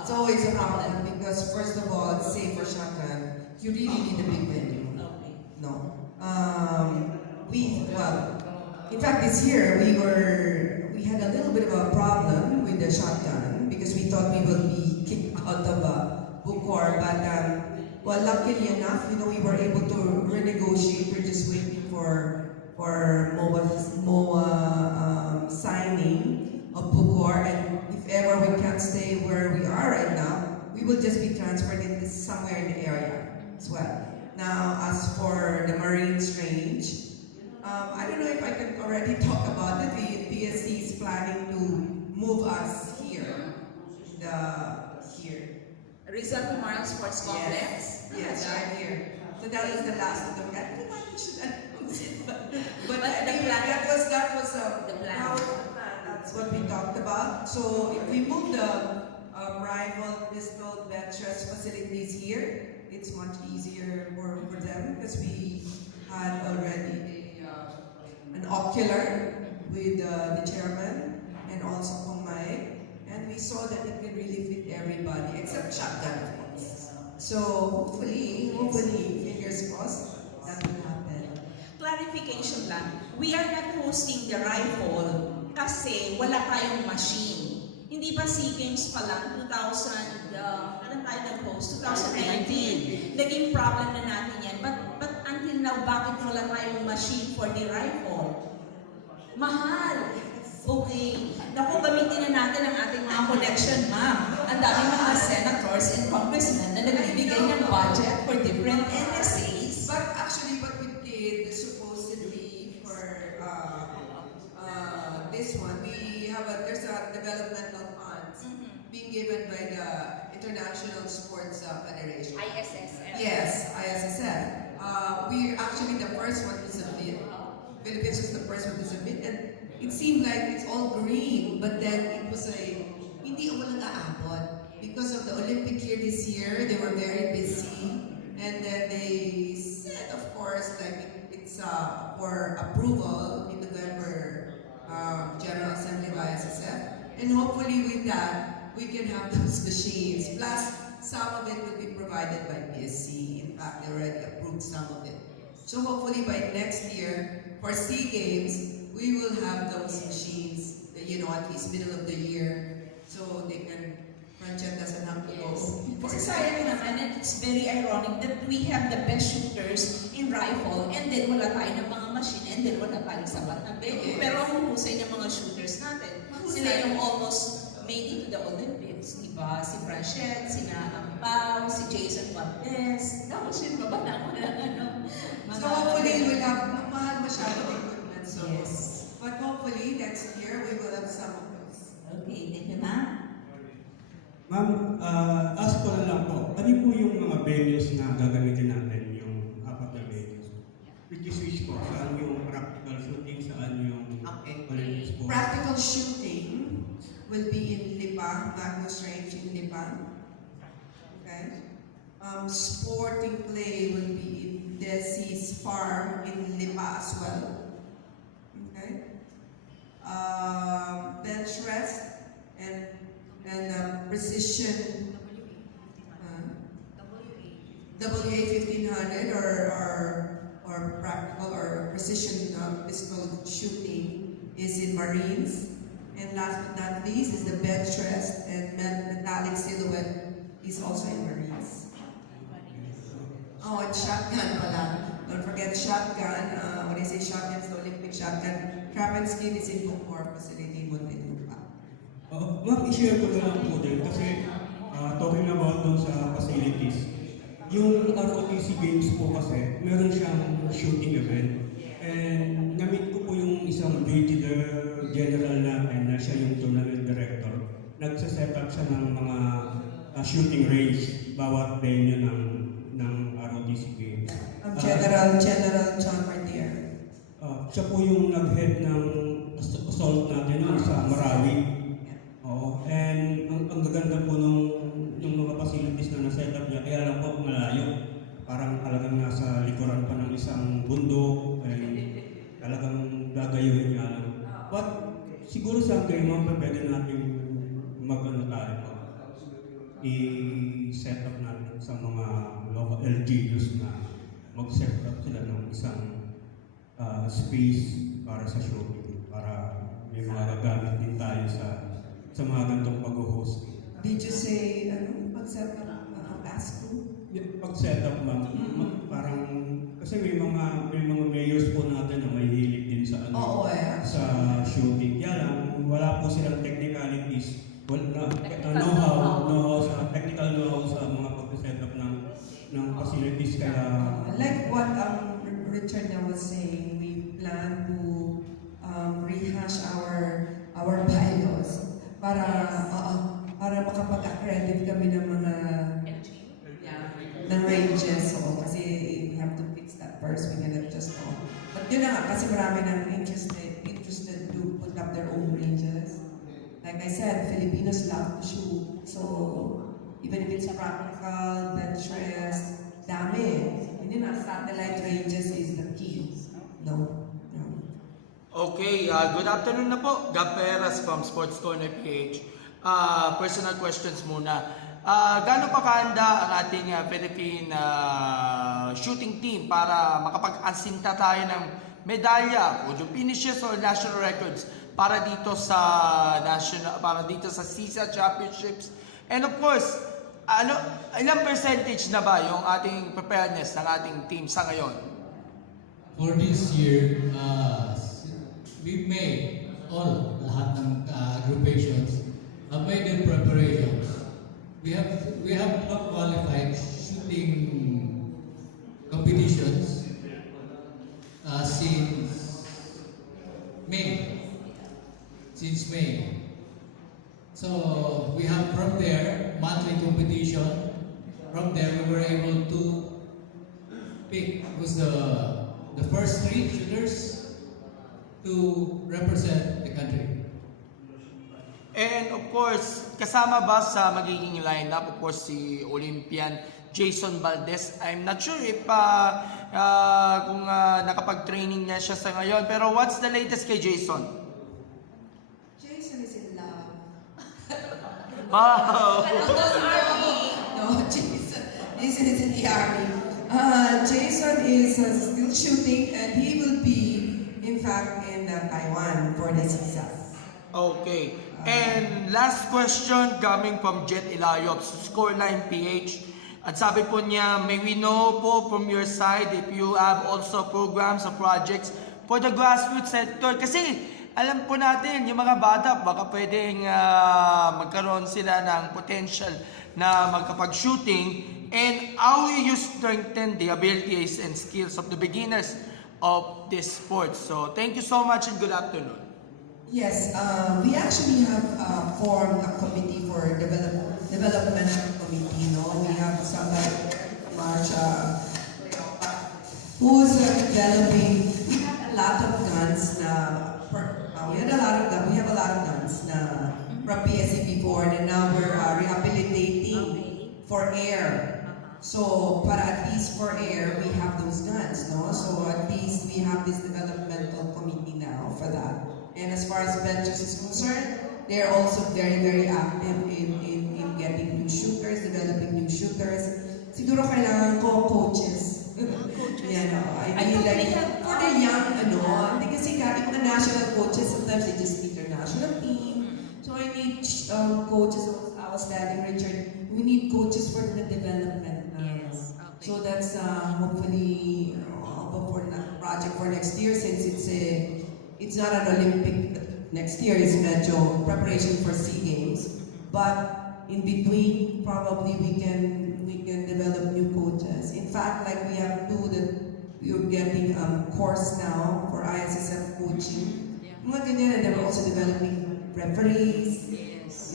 It's always a problem because first of all, say for shotgun, you really need a big venue. Okay. No. Well, in fact, this year we had a little bit of a problem with the shotgun because we thought we will be kicked out of Bucor, but well, luckily enough, we were able to renegotiate. We're just waiting for MOA signing of Bucor, and if ever we can't stay where we are right now, we will just be transferred into somewhere in the area as well. Now, as for the Marines range, I don't know if I can already talk about it. The PSC is planning to move us here. Here. Rizal Memorial Sports Complex? Yes, right here. So that is the last of them. I don't know if I should announce it, but the anyway, plan. that was The plan. That's what we talked about. So if we move the rifle, pistol, buttress facilities here, it's much easier for them because we had already an ocular with the chairman and also from Mike, and we saw that it can really fit everybody except shotgun, of course. So hopefully, fingers crossed, that will happen. Clarification lang, we are not hosting the rifle kasi wala tayong machine. Hindi ba SEA Games pa lang, kailan tayo nag-host? 2019. Naging problem na natin yan. But until now, bakit wala tayong machine for the rifle? Mahal! Okay. Naku, gamitin na natin ang ating mga connection, ma'am. Ang daming mga senators and congressmen na nagbibigay ng budget for different NSAs. But actually, what we did supposedly for this one, there's a developmental funds being given by the International Sports Federation. ISSF. Yes, ISSF. We actually the first one to submit. Philippines was the first one to submit, and it seemed like it's all green, but then it was hindi walang aabot. Because of the Olympic year this year, they were very busy, and then they said, of course, like it's for approval in November General Assembly of ISSF, and hopefully with that, we can have those machines. Plus, some of it will be provided by PSC. In fact, they already approved some of it. So hopefully by next year, for SEA Games, we will have those machines, at least middle of the year, so they can crunch us and have to go. Kasi sayang naman, and it's very ironic that we have the best shooters in rifle, and then wala tayo ng mga machine, and then wala tayong sapat na venue. Pero ang husay ng mga shooters natin, sila yung almost made it to the Olympics, di ba? Si Franchette, si Naampaw, si Jason Valdez. Tapos yun ba na So hopefully we'll have mahal masyado equipment. So yes. But hopefully next year we will have some of those. Okay, thank you, ma'am. Ma'am, ask ko na lang po, ano po yung mga venues na gagamitin natin, yung apat na venues? Which po, saan yung practical shooting, saan yung Olympics po? Practical shooting will be in Lipa, Magnus Range in Lipa. Okay. Sporting play will be in Desi's farm in Lipa as well. Okay. Bench rest and precision WA 1500 or practical or precision pistol shooting is in Marines. And last but not least is the bench rest and metallic silhouette is also in Marines. Oh, and shotgun pala. Don't forget shotgun. When I say shotgun, it's the Olympic shotgun. Trap and skin is in Bucor facility, Muntinlupa. Ma'am, i-share ko na lang po din kasi talking about dun sa facilities. Yung ROTC Games po kasi, meron siyang shooting event. And namit ko po yung isang brigadier general natin na siya yung tournament director. Nagsaset up siya ng mga shooting range bawat venue ng ROTC Games. General John Martier. Siya po yung nag-head ng assault natin sa Marawi. Oo. And ang gaganda po yung mga facilities na na-set up niya, kaya lang po malayo. Parang talagang nasa likuran pa ng isang bundok. Talagang gagayuhin niya lang. But siguro sa akin, pwede natin mag-ano tayo. i-set up natin sa mga local LGUs na mag-set up sila ng isang space para sa shooting, para may mga gagamit din tayo sa mga ganitong pag-host. Did you say, mag-set up ask ko? Pag-set up, ma'am, parang, kasi may mga mayors po natin na may hilig din sa sa shooting. Kaya lang, wala po silang technicalities, know-how sa technical know-how sa mga pag-set up ng facilities. Kaya like what Richard now was saying, we plan to rehash our bylaws para makapag-accredit kami ng mga ng ranges. So, kasi we have to fix that first. We cannot just But yun na nga, kasi marami nang interested to put up their own ranges. Like I said, Filipinos love to shoot. So, even if it's practical, bench rest, dami. Hindi na, satellite ranges is the key. No. Okay, good afternoon na po. Gab Peras from Sports Corner PH. Personal questions muna. Gaano pa kahanda ang ating Philippine shooting team para makapag-ansinta tayo ng medalya, podium finishes or national records para dito sa CISA Championships? And of course, ilang percentage na ba yung ating preparedness ng ating team sa ngayon? For this year, we made lahat ng agrupations have made their preparations. We have not qualified shooting competitions since May. So we have from there monthly competition. From there we were able to pick who's the first 3 shooters to represent the country. And of course, kasama ba sa magiging lineup, of course, si Olympian Jason Valdez? I'm not sure if kung nakapag-training niya siya sa ngayon. Pero what's the latest kay Jason? Jason is in love. Wow! No, Jason is in the army. Jason is still shooting and he will be, in fact, in Taiwan for the CISA. Okay. And last question coming from Jet Ilayot, Scoreline PH. At sabi po niya, may we know po from your side if you have also programs or projects for the grassroots sector. Kasi alam po natin, yung mga bata, baka pwedeng magkaroon sila ng potential na magkapag-shooting. And how you strengthen the abilities and skills of the beginners of this sport. So thank you so much and good afternoon. Yes, we actually have formed a committee for developmental committee. We have somebody Marsha who's developing. We have a lot of guns we have a lot of guns from PSC before, and now we're rehabilitating for air. So, para at least for air, we have those guns, no? So at least we have this developmental committee now for that. And as far as benches is concerned, they're also very, very active in getting new shooters, developing new shooters. Siguro kailangan ko coaches. I mean, like, for the young, hindi kasi yung mga national coaches, sometimes they just need their national team. So I need coaches. I was telling Richard, we need coaches for the development. Yes. Okay. So that's hopefully for the project for next year, since it's not an Olympic next year, it's medyo preparation for SEA Games. But in between, probably we can develop new coaches. In fact, like we have 2 that we're getting course now for ISSF coaching. Mga ganyan, and they're also developing referees. Yes.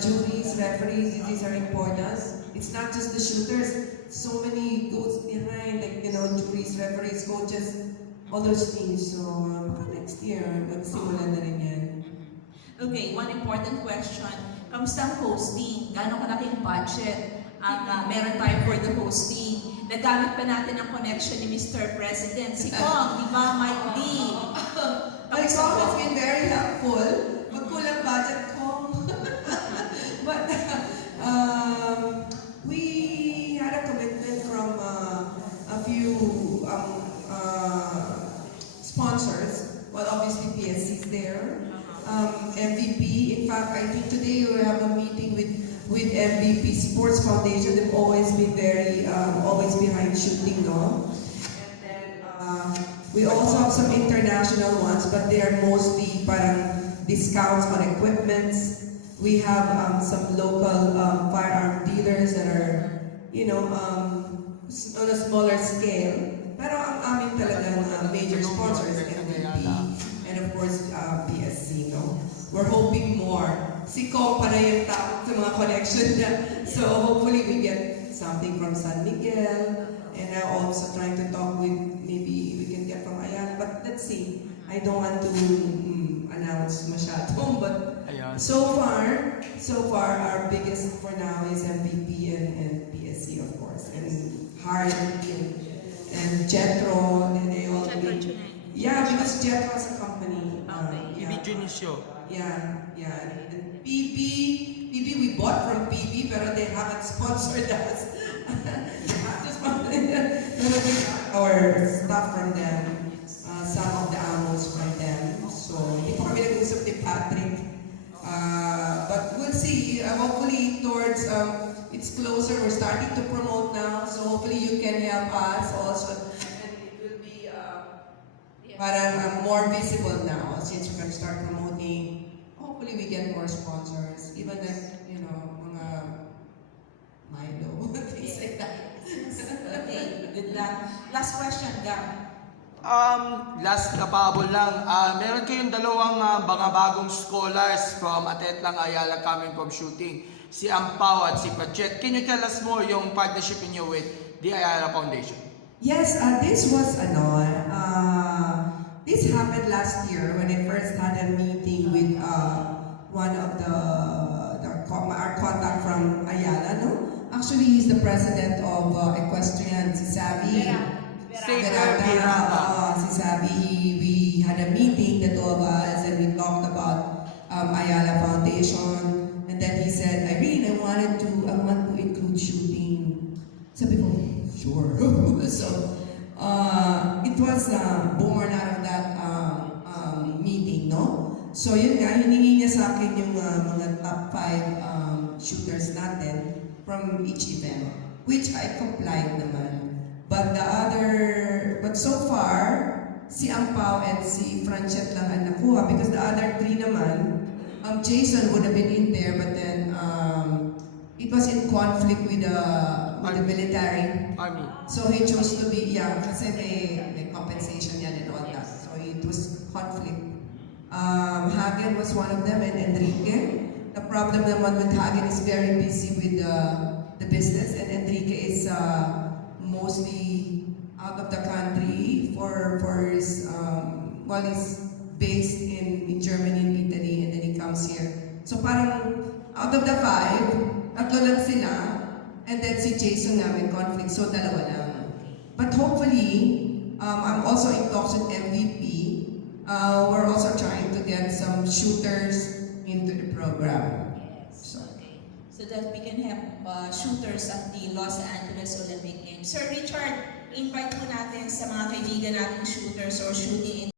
Juries, referees, these are important. It's not just the shooters. So many goes behind, like, juries, referees, coaches, all those things. So, next year, magsimulan na rin yan. Okay, one important question. Kamusta ang hosting? Gano'ng kalaking budget ang meron tayo for the hosting? Nagamit pa natin ang connection ni Mr. President. Si Kong, di ba, Mike D? My Kong has been very helpful. Magkulang budget, Kong. But is there. MVP, in fact, I think today we have a meeting with MVP Sports Foundation. They've always been very, always behind shooting, no? And then, we also have some international ones, but they are mostly parang discounts on equipments. We have some local firearm dealers that are, on a smaller scale. Pero ang amin talagang major sponsors, MVP, and of course, PSC, no? We're hoping more. Si Kong pa na yung tawag sa mga connection niya. So hopefully we get something from San Miguel, and now also trying to talk with, maybe we can get from Ayan, but let's see. I don't want to announce masyadong, but so far, our biggest for now is MVP and PSC, of course, and Hardy and Jetro, and they all yeah, because Jetro is a company. PB Junisio. Yeah. And PB, we bought from PB, pero they haven't sponsored us. They have to sponsor our stuff from them, some of the ammos from them. So, hindi pa kami nag-usap ni Patrick. But we'll see. Hopefully, towards it's closer. We're starting to promote now. So hopefully you can help us also. And it will be parang more visible now since we're going to start promoting. Hopefully we get more sponsors. Even like, mga Milo, things like that. Okay, good luck. Last question, Gab. Last na pahabol lang. Meron kayong dalawang mga bagong scholars from Atetlang Ayala coming from shooting. Si Ampao at si Pachet. Can you tell us more yung partnership niyo with the Ayala Foundation? Yes, this was this happened last year when I first had a meeting with one of our contact from Ayala, no? Actually, he's the president of Equestrian, si Savi. Si Savi, we had a meeting, the two of us, and we talked about Ayala Foundation. And then he said, Irene, I want to include shooting. Sabi ko, sure. So, it was born out of that meeting, no? So yun nga, hiningi niya sa akin yung mga top 5 shooters natin from each event, which I complied naman. But so far, si Ampao and si Franchet lang ang nakuha because the other 3 naman, Jason would have been in there, but then it was in conflict with the military. Army. So he chose to be, kasi may compensation yan and all that. So it was conflict. Hagen was one of them, and Enrique. The problem naman with Hagen is very busy with the business, and Enrique is mostly out of the country for his, he's based in Germany and Italy, and then he comes here. So parang out of the 5, 3 lang sila, and then si Jason nga with conflict, so 2 lang. But hopefully, I'm also in talks with MVP. We're also trying to get some shooters into the program. Yes, okay. So that we can have shooters at the Los Angeles Olympic Games. Sir Richard, invite po natin sa mga kaibigan nating shooters or shooting